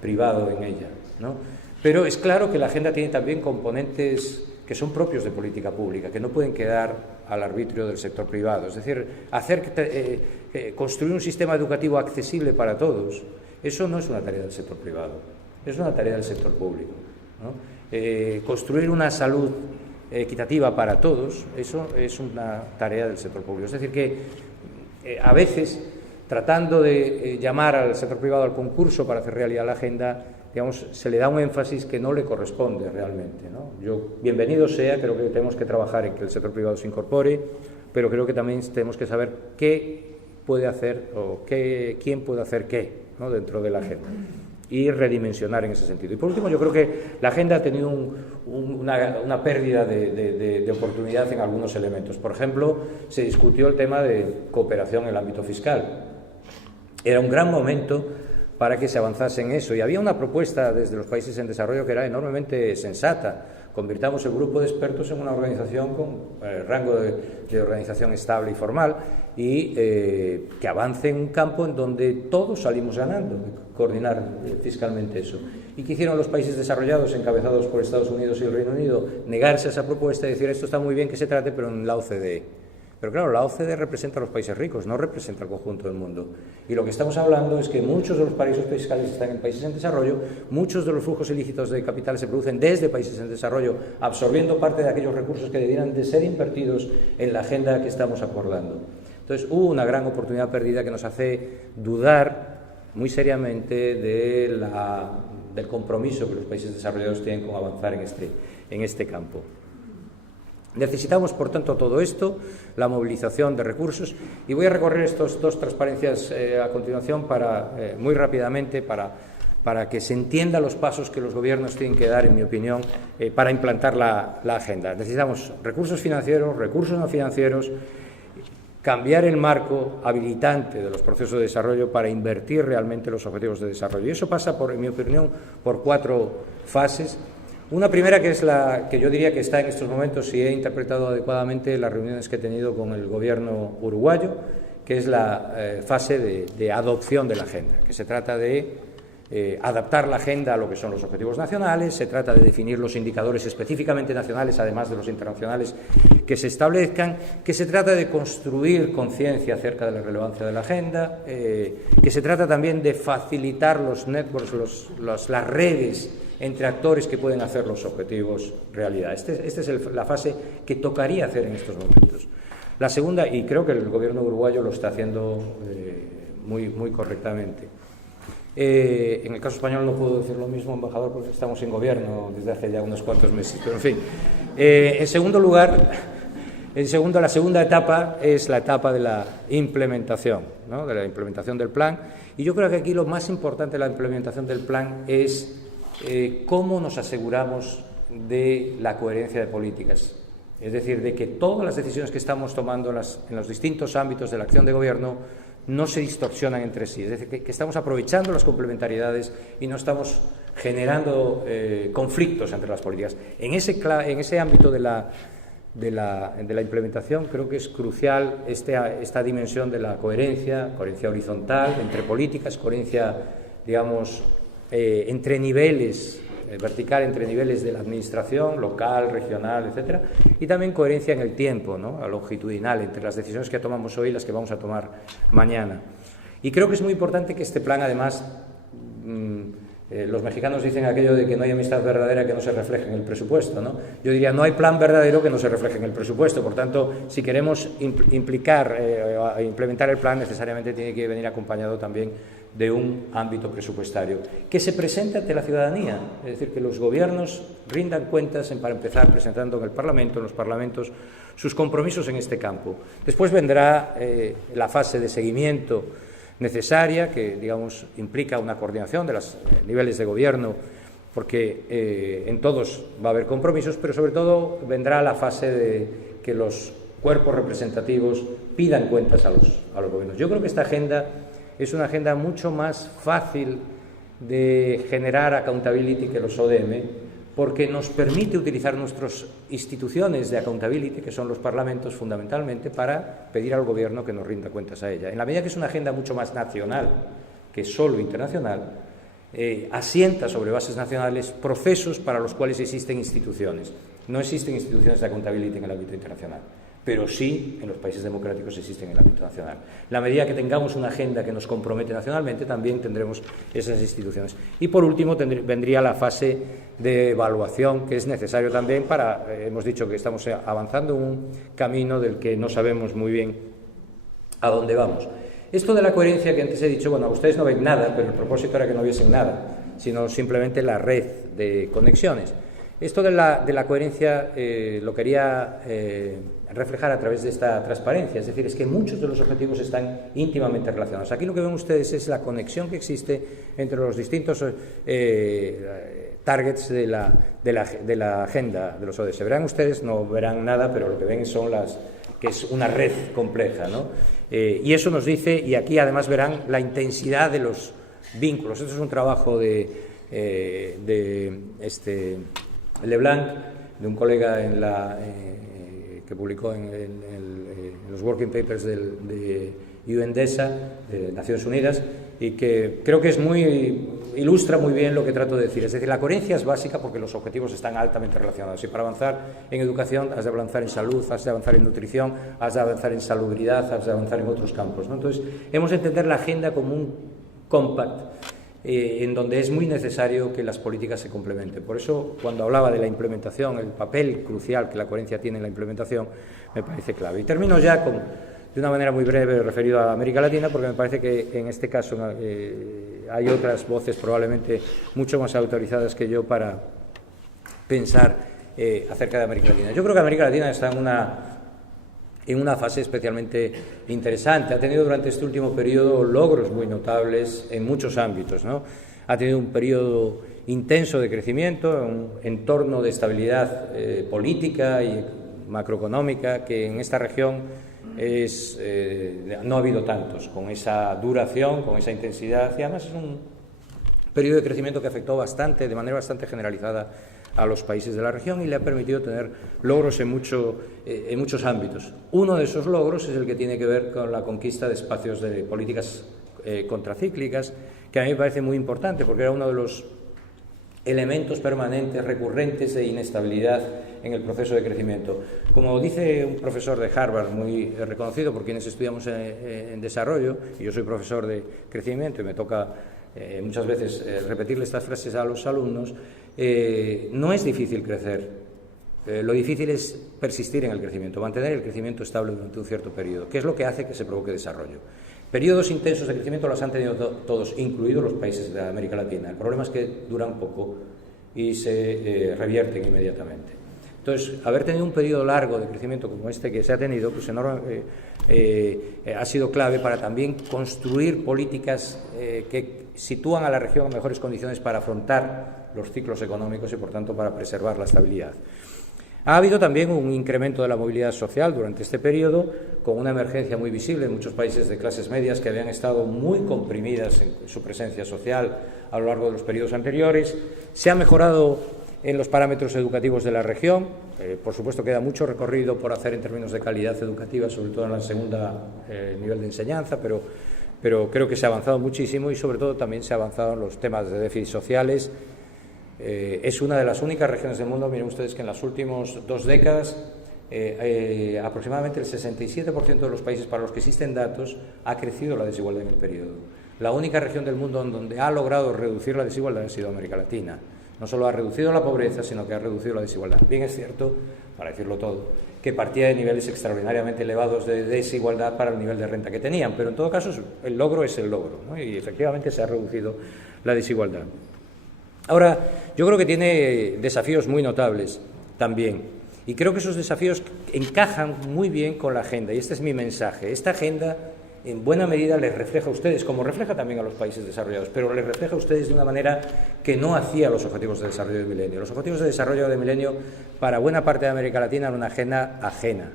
privado en ella, ¿no? Pero es claro que la agenda tiene también componentes que son propios de política pública, que no pueden quedar al arbitrio del sector privado. Es decir, construir un sistema educativo accesible para todos, eso no es una tarea del sector privado, es una tarea del sector público, ¿no? Construir una salud equitativa para todos, eso es una tarea del sector público. Es decir, que a veces, tratando de llamar al sector privado al concurso para hacer realidad la agenda, digamos, se le da un énfasis que no le corresponde realmente, ¿no? Bienvenido sea, creo que tenemos que trabajar en que el sector privado se incorpore, pero creo que también tenemos que saber qué puede hacer o quién puede hacer qué, ¿no?, dentro de la agenda, y redimensionar en ese sentido. Y por último, yo creo que la agenda ha tenido una pérdida de oportunidad en algunos elementos. Por ejemplo, se discutió el tema de cooperación en el ámbito fiscal. Era un gran momento para que se avanzase en eso, y había una propuesta desde los países en desarrollo que era enormemente sensata: convirtamos el grupo de expertos en una organización con rango de organización estable y formal, y que avance en un campo en donde todos salimos ganando, coordinar fiscalmente eso. ¿Y qué hicieron los países desarrollados, encabezados por Estados Unidos y el Reino Unido? Negarse a esa propuesta y decir: esto está muy bien que se trate, pero en la OCDE. Pero claro, la OCDE representa a los países ricos, no representa al conjunto del mundo. Y lo que estamos hablando es que muchos de los paraísos fiscales están en países en desarrollo, muchos de los flujos ilícitos de capitales se producen desde países en desarrollo, absorbiendo parte de aquellos recursos que debieran de ser invertidos en la agenda que estamos acordando. Entonces, hubo una gran oportunidad perdida que nos hace dudar muy seriamente del compromiso que los países desarrollados tienen con avanzar en este campo. Necesitamos, por tanto, todo esto, la movilización de recursos, y voy a recorrer estas dos transparencias a continuación muy rápidamente para que se entienda los pasos que los gobiernos tienen que dar, en mi opinión, para implantar la agenda. Necesitamos recursos financieros, recursos no financieros, cambiar el marco habilitante de los procesos de desarrollo para invertir realmente los objetivos de desarrollo. Y eso pasa, en mi opinión, por 4 fases. Una primera, que es la que yo diría que está en estos momentos, si he interpretado adecuadamente las reuniones que he tenido con el gobierno uruguayo, que es la fase de adopción de la agenda, que se trata de adaptar la agenda a lo que son los objetivos nacionales, se trata de definir los indicadores específicamente nacionales, además de los internacionales que se establezcan, que se trata de construir conciencia acerca de la relevancia de la agenda, que se trata también de facilitar los networks, las redes entre actores que pueden hacer los objetivos realidad. Esta es la fase que tocaría hacer en estos momentos. La segunda, y creo que el gobierno uruguayo lo está haciendo muy, muy correctamente. En el caso español no puedo decir lo mismo, embajador, porque estamos en gobierno desde hace ya unos cuantos meses, pero en fin. En segundo lugar, la segunda etapa es la etapa de la implementación, ¿no?, de la implementación del plan, y yo creo que aquí lo más importante de la implementación del plan es cómo nos aseguramos de la coherencia de políticas, es decir, de que todas las decisiones que estamos tomando en los distintos ámbitos de la acción de gobierno no se distorsionan entre sí, es decir, que estamos aprovechando las complementariedades y no estamos generando conflictos entre las políticas. En ese ámbito de la implementación creo que es crucial esta dimensión de la coherencia horizontal entre políticas, coherencia, digamos, entre niveles, vertical entre niveles de la administración, local, regional, etcétera, y también coherencia en el tiempo, ¿no?, longitudinal, entre las decisiones que tomamos hoy y las que vamos a tomar mañana. Y creo que es muy importante que este plan, además, los mexicanos dicen aquello de que no hay amistad verdadera que no se refleje en el presupuesto, ¿no? Yo diría, no hay plan verdadero que no se refleje en el presupuesto. Por tanto, si queremos implementar el plan, necesariamente tiene que venir acompañado también de un ámbito presupuestario, que se presente ante la ciudadanía, es decir, que los gobiernos rindan cuentas, para empezar, presentando en el Parlamento, en los parlamentos, sus compromisos en este campo. Después vendrá la fase de seguimiento necesaria, que, digamos, implica una coordinación de los niveles de gobierno, porque en todos va a haber compromisos, pero sobre todo vendrá la fase de que los cuerpos representativos pidan cuentas a los gobiernos. Yo creo que esta agenda es una agenda mucho más fácil de generar accountability que los ODM, porque nos permite utilizar nuestras instituciones de accountability, que son los parlamentos fundamentalmente, para pedir al gobierno que nos rinda cuentas a ella. En la medida que es una agenda mucho más nacional que solo internacional, asienta sobre bases nacionales procesos para los cuales existen instituciones. No existen instituciones de accountability en el ámbito internacional, pero sí en los países democráticos existen en el ámbito nacional. La medida que tengamos una agenda que nos compromete nacionalmente, también tendremos esas instituciones. Y por último vendría la fase de evaluación, que es necesario también para, hemos dicho que estamos avanzando en un camino del que no sabemos muy bien a dónde vamos. Esto de la coherencia que antes he dicho, bueno, ustedes no ven nada, pero el propósito era que no viesen nada, sino simplemente la red de conexiones. Esto de la coherencia lo quería reflejar a través de esta transparencia, es decir, es que muchos de los objetivos están íntimamente relacionados. Aquí lo que ven ustedes es la conexión que existe entre los distintos targets de la agenda de los ODS. Verán ustedes, no verán nada, pero lo que ven son que es una red compleja, ¿no? Y eso nos dice, y aquí además verán la intensidad de los vínculos. Esto es un trabajo de Leblanc, de un colega que publicó en los working papers de UNDESA, de Naciones Unidas, y que creo que ilustra muy bien lo que trato de decir. Es decir, la coherencia es básica porque los objetivos están altamente relacionados, y para avanzar en educación has de avanzar en salud, has de avanzar en nutrición, has de avanzar en salubridad, has de avanzar en otros campos, ¿no? Entonces, hemos de entender la agenda como un compact, en donde es muy necesario que las políticas se complementen. Por eso, cuando hablaba de la implementación, el papel crucial que la coherencia tiene en la implementación, me parece clave. Y termino ya de una manera muy breve referido a América Latina, porque me parece que en este caso hay otras voces probablemente mucho más autorizadas que yo para pensar acerca de América Latina. Yo creo que América Latina está en una fase especialmente interesante. Ha tenido durante este último periodo logros muy notables en muchos ámbitos, ¿no? Ha tenido un periodo intenso de crecimiento, un entorno de estabilidad política y macroeconómica que en esta región no ha habido tantos, con esa duración, con esa intensidad, y además es un periodo de crecimiento que afectó de manera bastante generalizada a los países de la región y le ha permitido tener logros en muchos ámbitos. Uno de esos logros es el que tiene que ver con la conquista de espacios de políticas contracíclicas, que a mí me parece muy importante porque era uno de los elementos permanentes, recurrentes de inestabilidad en el proceso de crecimiento. Como dice un profesor de Harvard muy reconocido por quienes estudiamos en desarrollo, y yo soy profesor de crecimiento y me toca muchas veces repetirle estas frases a los alumnos, no es difícil crecer, lo difícil es persistir en el crecimiento, mantener el crecimiento estable durante un cierto periodo, que es lo que hace que se provoque desarrollo. Periodos intensos de crecimiento los han tenido todos, incluidos los países de América Latina. El problema es que duran poco y se revierten inmediatamente. Entonces, haber tenido un periodo largo de crecimiento como este que se ha tenido, pues ha sido clave para también construir políticas que sitúan a la región en mejores condiciones para afrontar los ciclos económicos y, por tanto, para preservar la estabilidad. Ha habido también un incremento de la movilidad social durante este periodo, con una emergencia muy visible en muchos países de clases medias que habían estado muy comprimidas en su presencia social a lo largo de los periodos anteriores. Se ha mejorado en los parámetros educativos de la región. Por supuesto, queda mucho recorrido por hacer en términos de calidad educativa, sobre todo en la segunda nivel de enseñanza, pero creo que se ha avanzado muchísimo y, sobre todo, también se ha avanzado en los temas de déficit sociales. Es una de las únicas regiones del mundo, miren ustedes, que en las últimas 2 décadas aproximadamente el 67% de los países para los que existen datos ha crecido la desigualdad en el periodo. La única región del mundo en donde ha logrado reducir la desigualdad ha sido América Latina. No solo ha reducido la pobreza, sino que ha reducido la desigualdad. Bien es cierto, para decirlo todo, que partía de niveles extraordinariamente elevados de desigualdad para el nivel de renta que tenían, pero en todo caso el logro es el logro, ¿no? Y efectivamente se ha reducido la desigualdad. Ahora, yo creo que tiene desafíos muy notables también, y creo que esos desafíos encajan muy bien con la agenda, y este es mi mensaje. Esta agenda en buena medida les refleja a ustedes, como refleja también a los países desarrollados, pero les refleja a ustedes de una manera que no hacía los Objetivos de Desarrollo del Milenio. Los Objetivos de Desarrollo del Milenio para buena parte de América Latina era una agenda ajena,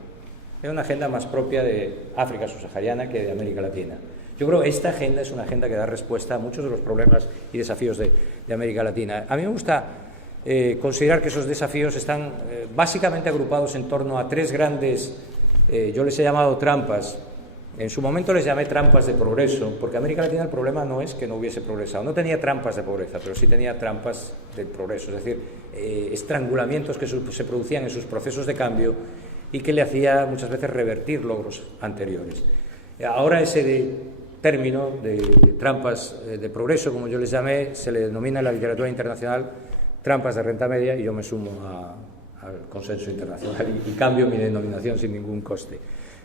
era una agenda más propia de África subsahariana que de América Latina. Yo creo que esta agenda es una agenda que da respuesta a muchos de los problemas y desafíos de América Latina. A mí me gusta considerar que esos desafíos están básicamente agrupados en torno a tres grandes, yo les he llamado trampas. En su momento les llamé trampas de progreso, porque América Latina el problema no es que no hubiese progresado, no tenía trampas de pobreza, pero sí tenía trampas del progreso, es decir, estrangulamientos que se producían en sus procesos de cambio y que le hacía muchas veces revertir logros anteriores. Ahora ese término de trampas de progreso, como yo les llamé, se le denomina en la literatura internacional trampas de renta media, y yo me sumo al consenso internacional y cambio mi denominación sin ningún coste,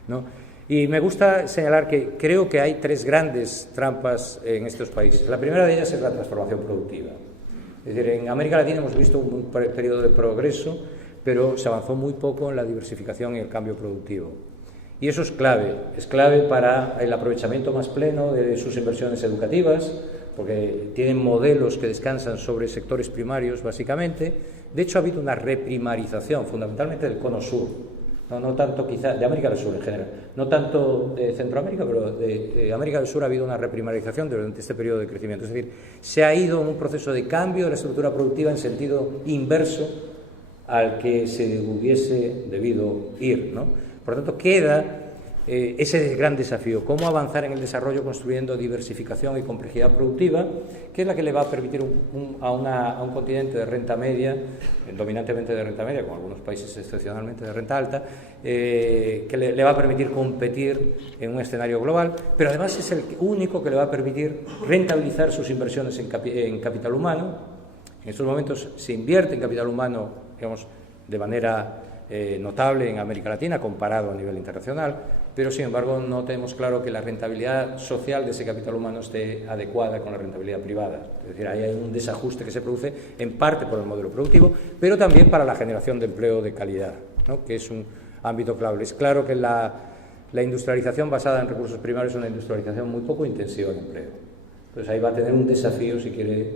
¿no? Y me gusta señalar que creo que hay tres grandes trampas en estos países. La primera de ellas es la transformación productiva. Es decir, en América Latina hemos visto un periodo de progreso, pero se avanzó muy poco en la diversificación y el cambio productivo. Y eso es clave para el aprovechamiento más pleno de sus inversiones educativas, porque tienen modelos que descansan sobre sectores primarios, básicamente. De hecho, ha habido una reprimarización, fundamentalmente del cono sur. No tanto quizá de América del Sur en general, no tanto de Centroamérica, pero de América del Sur ha habido una reprimarización durante este periodo de crecimiento. Es decir, se ha ido en un proceso de cambio de la estructura productiva en sentido inverso al que se hubiese debido ir, ¿no? Por lo tanto, queda ese gran desafío, cómo avanzar en el desarrollo construyendo diversificación y complejidad productiva, que es la que le va a permitir a un continente de renta media, dominantemente de renta media, con algunos países excepcionalmente de renta alta, que le va a permitir competir en un escenario global, pero además es el único que le va a permitir rentabilizar sus inversiones en capital humano. En estos momentos se invierte en capital humano, digamos, de manera notable en América Latina comparado a nivel internacional, pero sin embargo no tenemos claro que la rentabilidad social de ese capital humano esté adecuada con la rentabilidad privada. Es decir, ahí hay un desajuste que se produce en parte por el modelo productivo, pero también para la generación de empleo de calidad, ¿no? Que es un ámbito clave. Es claro que la industrialización basada en recursos primarios es una industrialización muy poco intensiva en empleo. Entonces ahí va a tener un desafío si quiere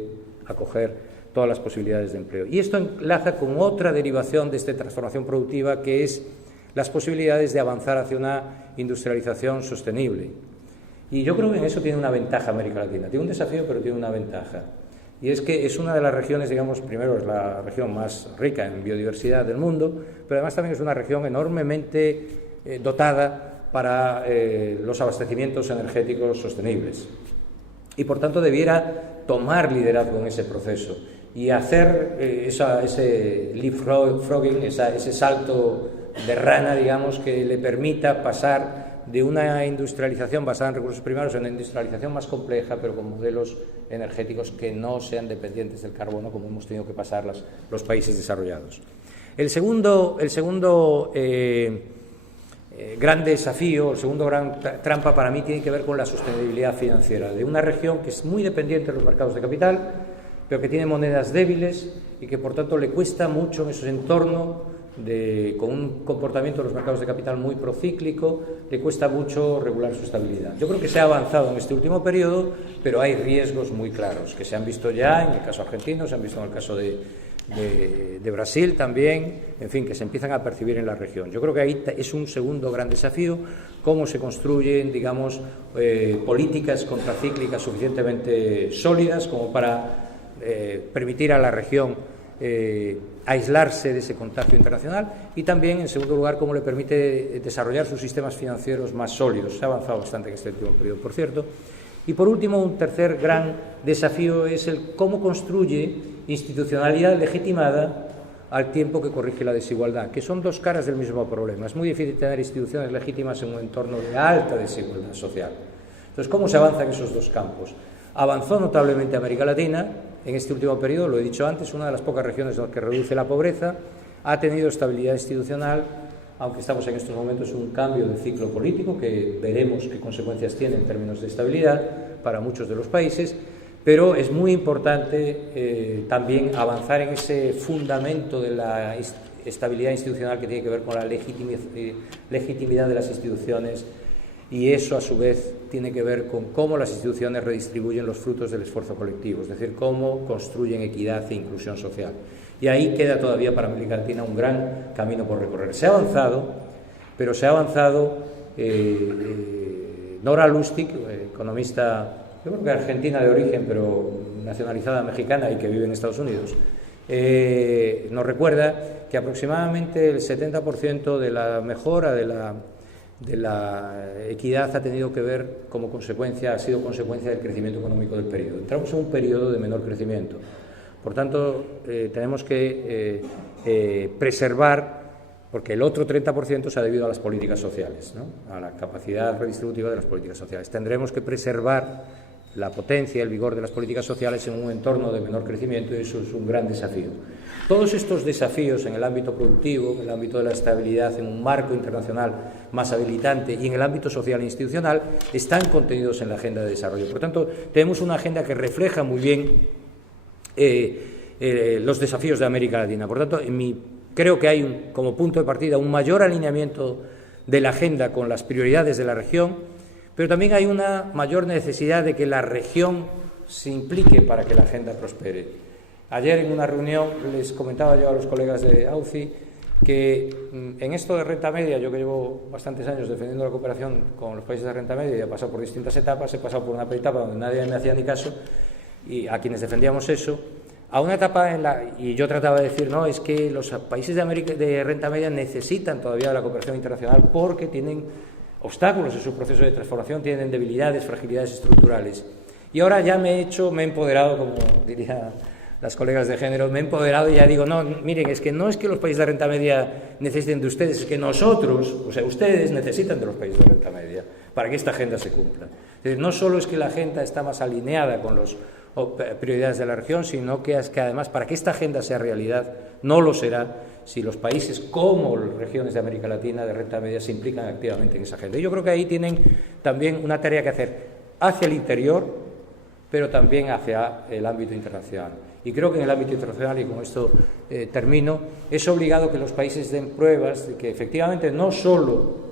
acoger todas las posibilidades de empleo. Y esto enlaza con otra derivación de esta transformación productiva, que es las posibilidades de avanzar hacia una industrialización sostenible. Y yo creo que en eso tiene una ventaja América Latina. Tiene un desafío, pero tiene una ventaja. Y es que es una de las regiones, digamos, primero es la región más rica en biodiversidad del mundo, pero además también es una región enormemente dotada para los abastecimients energéticos sostenibles. Y por tanto debiera tomar liderazgo en ese proceso y hacer ese leapfrogging, ese salto de rana, digamos, que le permita pasar de una industrialización basada en recursos primarios a una industrialización más compleja, pero con modelos energéticos que no sean dependientes del carbono, como hemos tenido que pasar los países desarrollados. El segundo gran desafío, el segundo gran trampa para mí tiene que ver con la sostenibilidad financiera de una región que es muy dependiente de los mercados de capital, pero que tiene monedas débiles y que por tanto le cuesta mucho en esos entornos con un comportamiento de los mercados de capital muy procíclico, le cuesta mucho regular su estabilidad. Yo creo que se ha avanzado en este último periodo, pero hay riesgos muy claros que se han visto ya en el caso argentino, se han visto en el caso de Brasil también, en fin, que se empiezan a percibir en la región. Yo creo que ahí es un segundo gran desafío, cómo se construyen, digamos, políticas contracíclicas suficientemente sólidas como para permitir a la región aislarse de ese contagio internacional, y también, en segundo lugar, cómo le permite desarrollar sus sistemas financieros más sólidos. Se ha avanzado bastante en este último periodo, por cierto. Y por último, un tercer gran desafío es el cómo construye institucionalidad legitimada al tiempo que corrige la desigualdad, que son dos caras del mismo problema. Es muy difícil tener instituciones legítimas en un entorno de alta desigualdad social. Entonces, ¿cómo se avanza en esos dos campos? Avanzó notablemente América Latina en este último periodo, lo he dicho antes, una de las pocas regiones que reduce la pobreza. ha tenido estabilidad institucional, aunque estamos en estos momentos en un cambio de ciclo político que veremos qué consecuencias tiene en términos de estabilidad para muchos de los países, pero es muy importante también avanzar en ese fundamento de la estabilidad institucional que tiene que ver con la legitimidad de las instituciones, y eso a su vez tiene que ver con cómo las instituciones redistribuyen los frutos del esfuerzo colectivo, es decir, cómo construyen equidad e inclusión social. Y ahí queda todavía para América Latina un gran camino por recorrer. Se ha avanzado, pero se ha avanzado. Nora Lustig, economista, yo creo que argentina de origen, pero nacionalizada mexicana y que vive en Estados Unidos, nos recuerda que aproximadamente el 70% de la mejora de la equidad ha tenido que ver ha sido consecuencia del crecimiento económico del periodo. Entramos en un periodo de menor crecimiento. Por tanto, tenemos que preservar, porque el otro 30% se ha debido a las políticas sociales, ¿no?, a la capacidad redistributiva de las políticas sociales. Tendremos que preservar la potencia y el vigor de las políticas sociales en un entorno de menor crecimiento, y eso es un gran desafío. Todos estos desafíos en el ámbito productivo, en el ámbito de la estabilidad, en un marco internacional más habilitante y en el ámbito social e institucional están contenidos en la Agenda de Desarrollo. Por tanto, tenemos una agenda que refleja muy bien los desafíos de América Latina. Por tanto, creo que hay como punto de partida un mayor alineamiento de la agenda con las prioridades de la región, pero también hay una mayor necesidad de que la región se implique para que la agenda prospere. Ayer en una reunión les comentaba yo a los colegas de AUCI que en esto de renta media, yo que llevo bastantes años defendiendo la cooperación con los países de renta media y he pasado por distintas etapas, he pasado por una etapa donde nadie me hacía ni caso, y a quienes defendíamos eso, a una etapa y yo trataba de decir, no, es que los países de renta media necesitan todavía de la cooperación internacional porque tienen obstáculos en su proceso de transformación, tienen debilidades, fragilidades estructurales. Y ahora ya me he empoderado, como diría las colegas de género, me he empoderado y ya digo, no, miren, es que no es que los países de renta media necesiten de ustedes, es que nosotros, o sea, ustedes necesitan de los países de renta media para que esta agenda se cumpla. Es decir, no solo es que la agenda está más alineada con las prioridades de la región, sino que además, para que esta agenda sea realidad, no lo será si los países como las regiones de América Latina de renta media se implican activamente en esa agenda. Y yo creo que ahí tienen también una tarea que hacer hacia el interior, pero también hacia el ámbito internacional. Y creo que en el ámbito internacional, y con esto termino, es obligado que los países den pruebas de que efectivamente no solo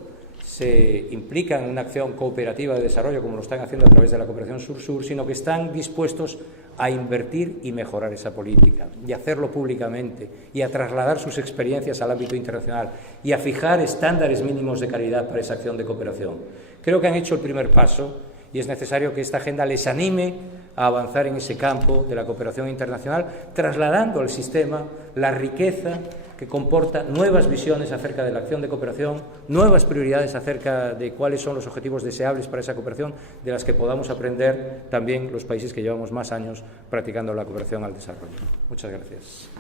se implican en una acción cooperativa de desarrollo, como lo están haciendo a través de la cooperación sur-sur, sino que están dispuestos a invertir y mejorar esa política, y hacerlo públicamente, y a trasladar sus experiencias al ámbito internacional, y a fijar estándares mínimos de calidad para esa acción de cooperación. Creo que han hecho el primer paso, y es necesario que esta agenda les anime a avanzar en ese campo de la cooperación internacional, trasladando al sistema la riqueza que comporta nuevas visiones acerca de la acción de cooperación, nuevas prioridades acerca de cuáles son los objetivos deseables para esa cooperación, de las que podamos aprender también los países que llevamos más años practicando la cooperación al desarrollo. Muchas gracias.